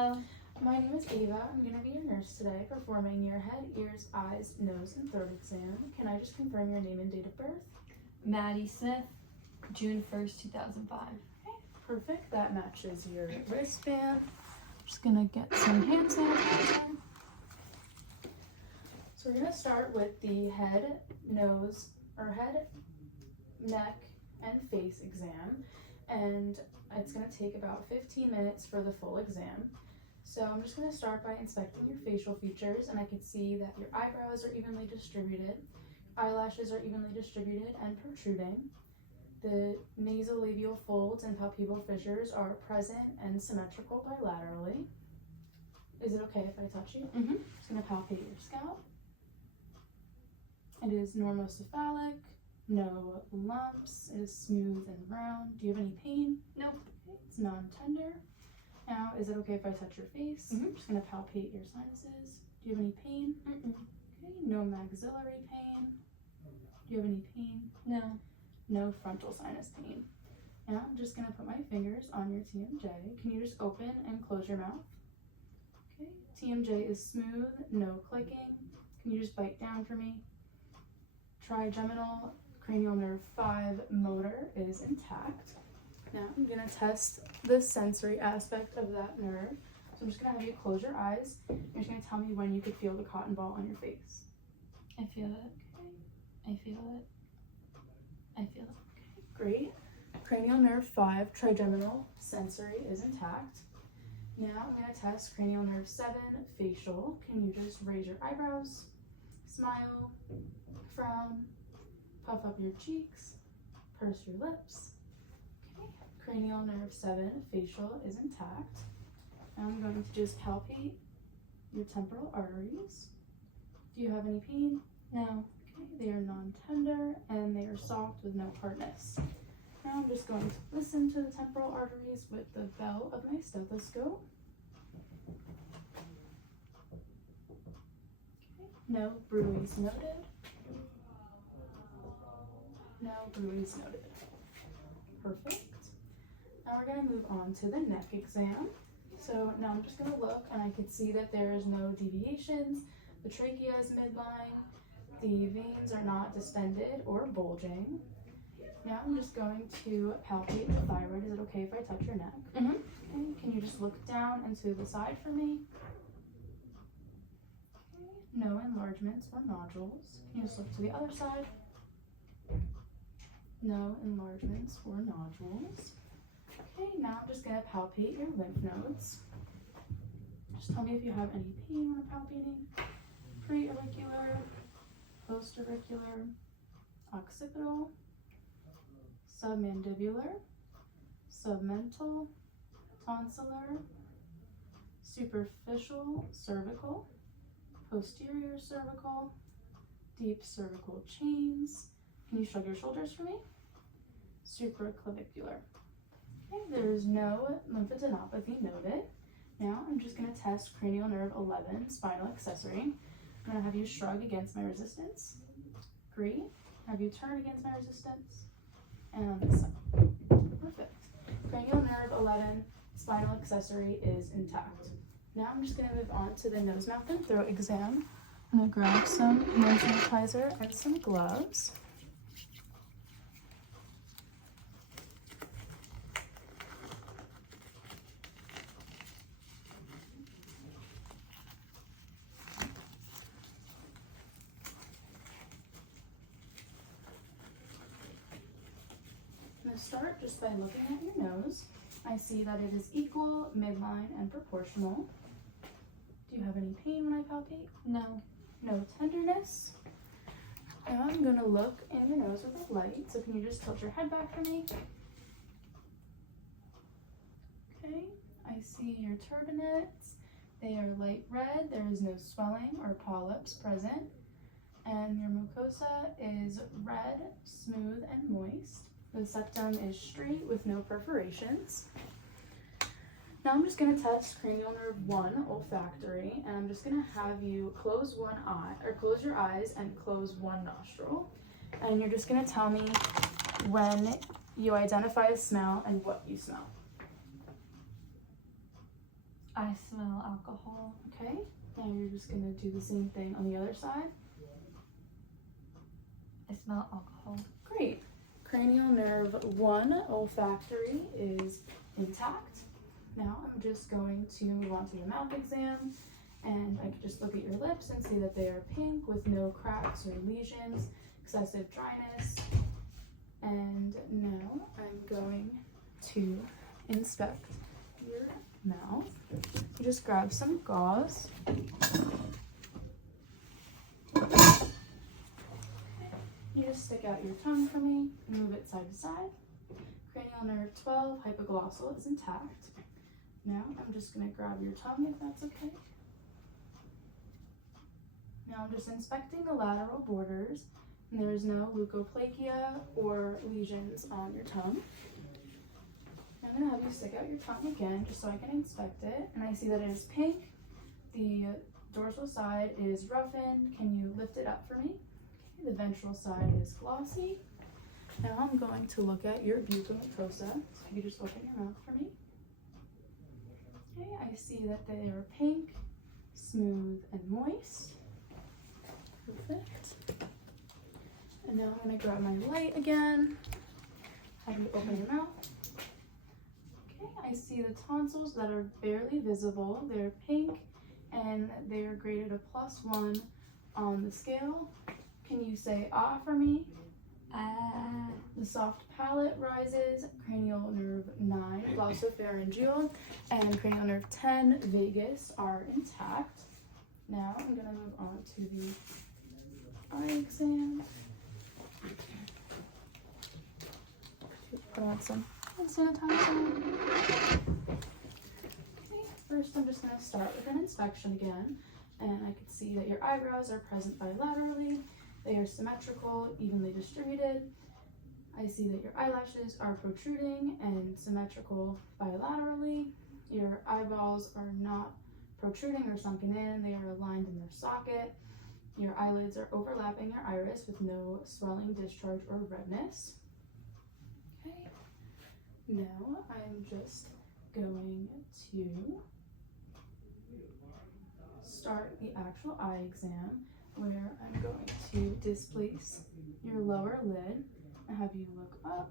Hello. My name is Ava. I'm going to be your nurse today performing your head, ears, eyes, nose, and throat exam. Can I just confirm your name and date of birth? Maddie Smith, June 1st, 2005. Okay, perfect. That matches your wristband. Just going to get some hand sanitizer. So we're going to start with the head, neck, and face exam. And it's going to take about 15 minutes for the full exam. So I'm just going to start by inspecting your facial features, and I can see that your eyebrows are evenly distributed, eyelashes are evenly distributed and protruding. The nasolabial folds and palpebral fissures are present and symmetrical bilaterally. Is it okay if I touch you? Mm-hmm. I'm just going to palpate your scalp. It is normocephalic, no lumps, it is smooth and round. Do you have any pain? Nope. It's non-tender. Now, is it okay if I touch your face? Mm-hmm. I'm just going to palpate your sinuses. Do you have any pain? Mm-mm. Okay, no maxillary pain. Do you have any pain? No. No frontal sinus pain. Now, I'm just going to put my fingers on your TMJ. Can you just open and close your mouth? Okay, TMJ is smooth, no clicking. Can you just bite down for me? Trigeminal cranial nerve 5 motor is intact. Now I'm going to test the sensory aspect of that nerve. So I'm just going to have you close your eyes. You're just going to tell me when you could feel the cotton ball on your face. I feel it. Okay. I feel it. I feel it. Okay, great. Cranial nerve 5 trigeminal sensory is intact. Now I'm going to test cranial nerve 7 facial. Can you just raise your eyebrows, smile, frown, puff up your cheeks, purse your lips. Okay. Cranial nerve 7 facial is intact. Now I'm going to just palpate your temporal arteries. Do you have any pain? No. Okay, they are non-tender and they are soft with no hardness. Now I'm just going to listen to the temporal arteries with the bell of my stethoscope. Okay, no bruise noted. No bruise noted. Perfect. Now we're going to move on to the neck exam. So now I'm just going to look, and I can see that there is no deviations. The trachea is midline. The veins are not distended or bulging. Now I'm just going to palpate the thyroid. Is it okay if I touch your neck? Mm-hmm. Okay. Can you just look down and to the side for me? Okay. No enlargements or nodules. Can you just look to the other side? No enlargements or nodules. Okay, now I'm just going to palpate your lymph nodes. Just tell me if you have any pain when palpating. Pre-auricular, post-auricular, occipital, submandibular, submental, tonsillar, superficial cervical, posterior cervical, deep cervical chains. Can you shrug your shoulders for me? Supraclavicular. Okay, there is no lymphadenopathy noted. Now I'm just going to test cranial nerve 11 spinal accessory. I'm going to have you shrug against my resistance. Great. Have you turn against my resistance. And on this side. Perfect. Cranial nerve 11 spinal accessory is intact. Now I'm just going to move on to the nose, mouth, and throat exam. I'm going to grab some nose sanitizer and some gloves. I'm going to start just by looking at your nose. I see that it is equal, midline, and proportional. Do you have any pain when I palpate? No. No tenderness. Now I'm going to look in your nose with a light. So can you just tilt your head back for me? Okay, I see your turbinates. They are light red. There is no swelling or polyps present. And your mucosa is red, smooth, and moist. The septum is straight with no perforations. Now I'm just going to test cranial nerve 1 olfactory, and I'm just going to have you close one eye, or close your eyes and close one nostril. And you're just going to tell me when you identify a smell and what you smell. I smell alcohol. Okay, and you're just gonna do the same thing on the other side. I smell alcohol. Great. Cranial nerve 1 olfactory is intact. Now I'm just going to move on to the mouth exam, and I can just look at your lips and see that they are pink with no cracks or lesions, excessive dryness. And now I'm going to inspect your mouth. So just grab some gauze. You just stick out your tongue for me, move it side to side. Cranial nerve 12, hypoglossal is intact. Now I'm just going to grab your tongue if that's okay. Now I'm just inspecting the lateral borders, and there is no leukoplakia or lesions on your tongue. I'm going to have you stick out your tongue again just so I can inspect it, and I see that it is pink. The dorsal side is roughened. Can you lift it up for me? The ventral side is glossy. Now I'm going to look at your buccal mucosa. So if you just open your mouth for me. Okay, I see that they are pink, smooth, and moist. Perfect. And now I'm going to grab my light again. Have you open your mouth. Okay, I see the tonsils that are barely visible. They're pink, and they are graded a +1 on the scale. Can you say ah for me? The soft palate rises, cranial nerve 9, glossopharyngeal, and cranial nerve 10, vagus are intact. Now I'm going to move on to the eye exam. Put on some hand sanitizer. Okay, first I'm just going to start with an inspection again, and I can see that your eyebrows are present bilaterally. They are symmetrical, evenly distributed. I see that your eyelashes are protruding and symmetrical bilaterally. Your eyeballs are not protruding or sunken in. They are aligned in their socket. Your eyelids are overlapping your iris with no swelling, discharge, or redness. Okay. Now I'm just going to start the actual eye exam, where I'm going to displace your lower lid and have you look up.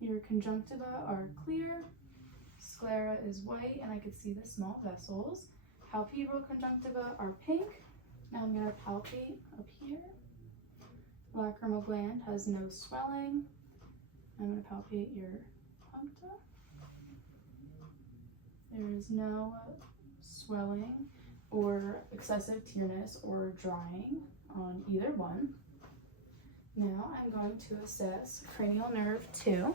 Your conjunctiva are clear, sclera is white, and I can see the small vessels. Palpebral conjunctiva are pink. Now I'm going to palpate up here. Lacrimal gland has no swelling. I'm going to palpate your puncta. There is no swelling or excessive tearness or drying on either one. Now I'm going to assess cranial nerve 2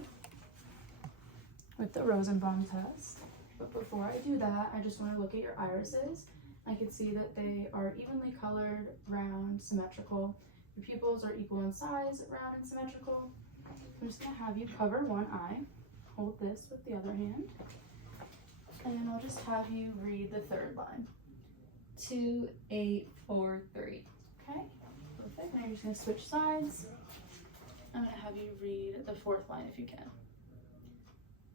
with the Rosenbaum test. But before I do that, I just want to look at your irises. I can see that they are evenly colored, round, symmetrical. Your pupils are equal in size, round and symmetrical. I'm just going to have you cover one eye. Hold this with the other hand. And then I'll just have you read the third line. 2, 8, 4, 3. Okay, perfect. Now you're just going to switch sides. I'm going to have you read the fourth line if you can.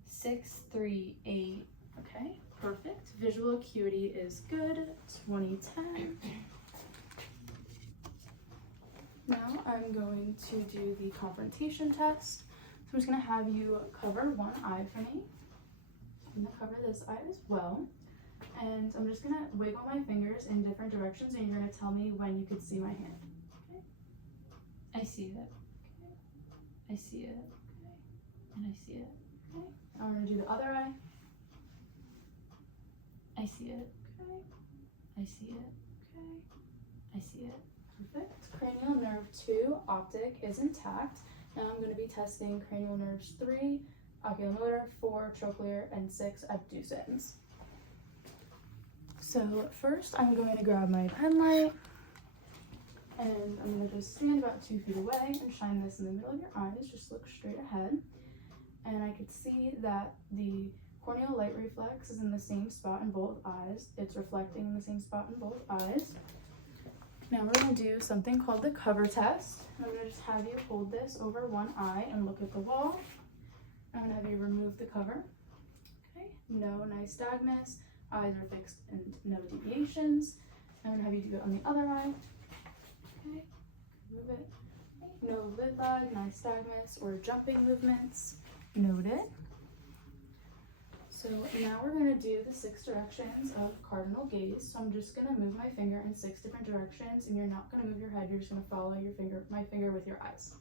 6, 3, 8. Okay, perfect. Visual acuity is good, 20/10. Now I'm going to do the confrontation test. So I'm just going to have you cover one eye for me. I'm going to cover this eye as well. And I'm just going to wiggle my fingers in different directions, and you're going to tell me when you could see my hand. Okay? I see it. Okay. I see it. Okay. And I see it. Okay. I'm going to do the other eye. I see it. Okay. I see it. Okay. I see it. Perfect. Cranial nerve 2, optic, is intact. Now I'm going to be testing cranial nerves 3, oculomotor, 4, trochlear, and 6, abducens. So first I'm going to grab my pen light, and I'm going to just stand about 2 feet away and shine this in the middle of your eyes. Just look straight ahead. And I could see that the corneal light reflex is in the same spot in both eyes. It's reflecting in the same spot in both eyes. Now we're going to do something called the cover test. I'm going to just have you hold this over one eye and look at the wall. I'm going to have you remove the cover. Okay, no nystagmus, Eyes are fixed and no deviations. I'm gonna have you do it on the other eye. Okay, move it. No lid lag, nystagmus, or jumping movements. Noted. So now we're going to do the 6 directions of cardinal gaze. So I'm just going to move my finger in 6 different directions, and you're not going to move your head. You're just going to follow my finger with your eyes.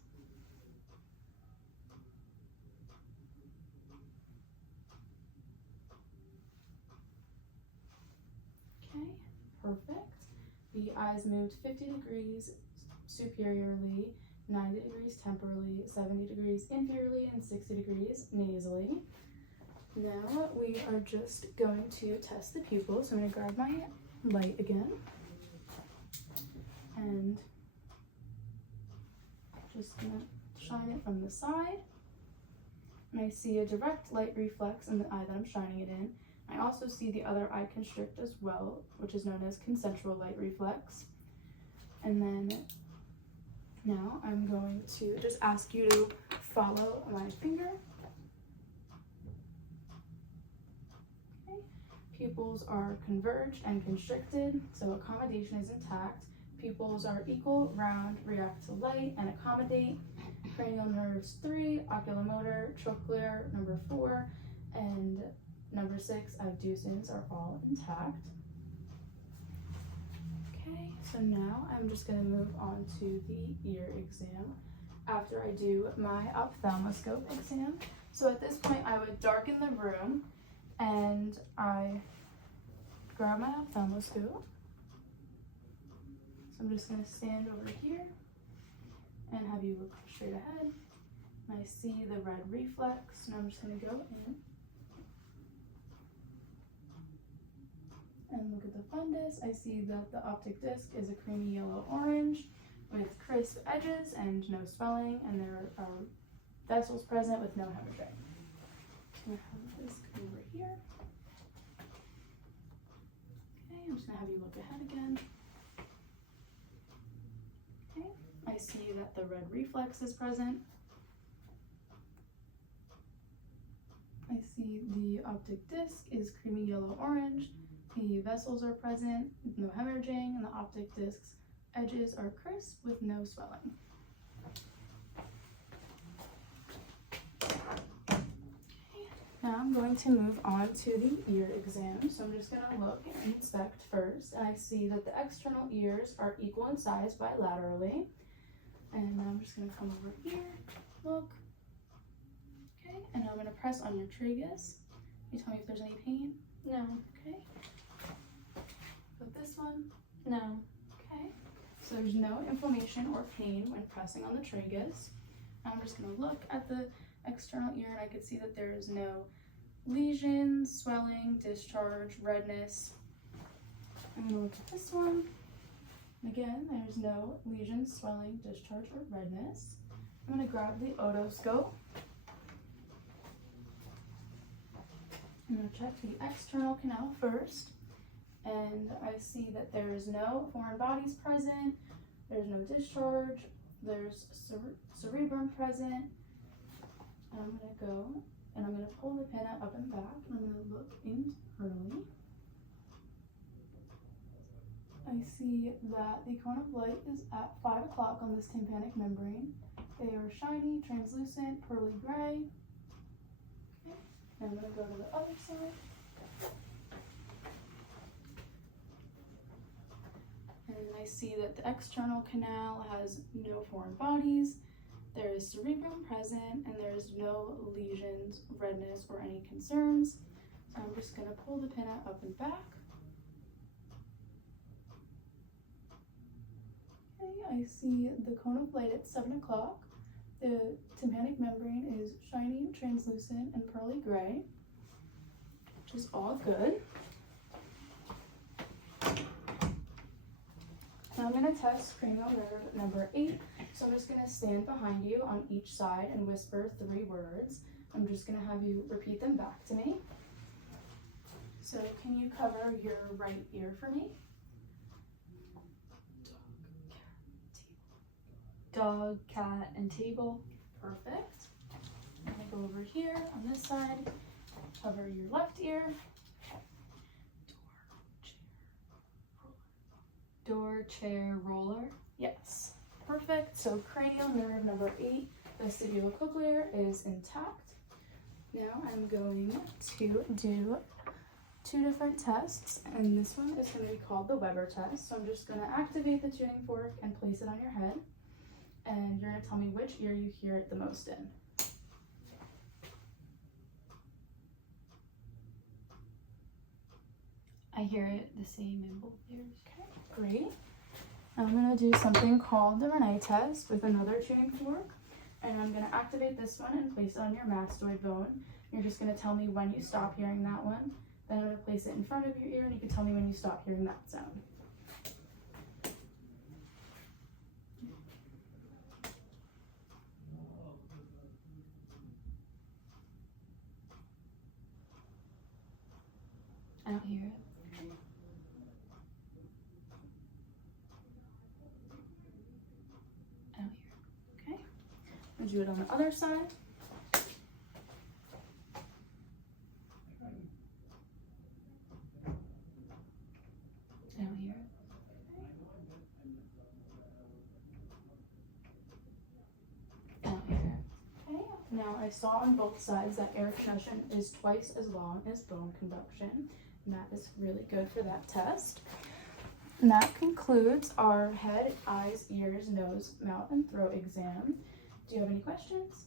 Okay, perfect. The eyes moved 50 degrees superiorly, 90 degrees temporally, 70 degrees inferiorly, and 60 degrees nasally. Now we are just going to test the pupils. So I'm going to grab my light again and just going to shine it from the side. And I see a direct light reflex in the eye that I'm shining it in. I also see the other eye constrict as well, which is known as concentric light reflex. And then now I'm going to just ask you to follow my finger. Okay. Pupils are converged and constricted, so accommodation is intact. Pupils are equal, round, react to light, and accommodate. Cranial nerves 3, oculomotor, trochlear number 4, and number 6, abducens are all intact. Okay, so now I'm just going to move on to the ear exam after I do my ophthalmoscope exam. So at this point I would darken the room and I grab my ophthalmoscope. So I'm just going to stand over here and have you look straight ahead. And I see the red reflex, and I'm just going to go in and look at the fundus. I see that the optic disc is a creamy yellow-orange with crisp edges and no swelling, and there are vessels present with no hemorrhaging. I'm going to have this come over here. Okay, I'm just going to have you look ahead again. Okay, I see that the red reflex is present. I see the optic disc is creamy yellow-orange. The vessels are present, no hemorrhaging, and the optic disc's edges are crisp with no swelling. Okay. Now I'm going to move on to the ear exam. So I'm just going to look and inspect first. And I see that the external ears are equal in size bilaterally. And I'm just going to come over here, look. Okay, and I'm going to press on your tragus. Can you tell me if there's any pain? No. Okay. With this one? No. Okay. So there's no inflammation or pain when pressing on the tragus. I'm just going to look at the external ear, and I can see that there is no lesions, swelling, discharge, redness. I'm going to look at this one. Again, there's no lesions, swelling, discharge, or redness. I'm going to grab the otoscope. I'm going to check the external canal first, and I see that there is no foreign bodies present, there's no discharge, there's cerebrum present, and I'm going to go and I'm going to pull the pinna up and back, and I'm going to look internally. I see that the cone of light is at 5 o'clock on this tympanic membrane. They are shiny, translucent, pearly gray. Okay. I'm going to go to the other side. And I see that the external canal has no foreign bodies. There is cerebrum present, and there is no lesions, redness, or any concerns. So I'm just going to pull the pinna up and back. Okay, I see the cone of light at 7 o'clock. The tympanic membrane is shiny, translucent, and pearly gray, which is all good. Now I'm going to test cranial nerve number 8. So I'm just going to stand behind you on each side and whisper 3 words. I'm just going to have you repeat them back to me. So can you cover your right ear for me? Dog, cat, and table. Perfect. I'm going to go over here on this side. Cover your left ear. Door, chair, roller. Yes. Perfect. So cranial nerve number 8, vestibulocochlear, is intact. Now I'm going to do 2 different tests, and this one is going to be called the Weber test. So I'm just going to activate the tuning fork and place it on your head, and you're going to tell me which ear you hear it the most in. I hear it the same in both ears. Okay, great. I'm going to do something called the Renee test with another tuning fork, and I'm going to activate this one and place it on your mastoid bone. You're just going to tell me when you stop hearing that one. Then I'm going to place it in front of your ear, and you can tell me when you stop hearing that sound. I don't hear it. I don't hear it. Okay. I'll do it on the other side. I don't hear it. I don't hear it. Okay. Now I saw on both sides that air conduction is twice as long as bone conduction, and that is really good for that test. And that concludes our head, eyes, ears, nose, mouth, and throat exam. Do you have any questions?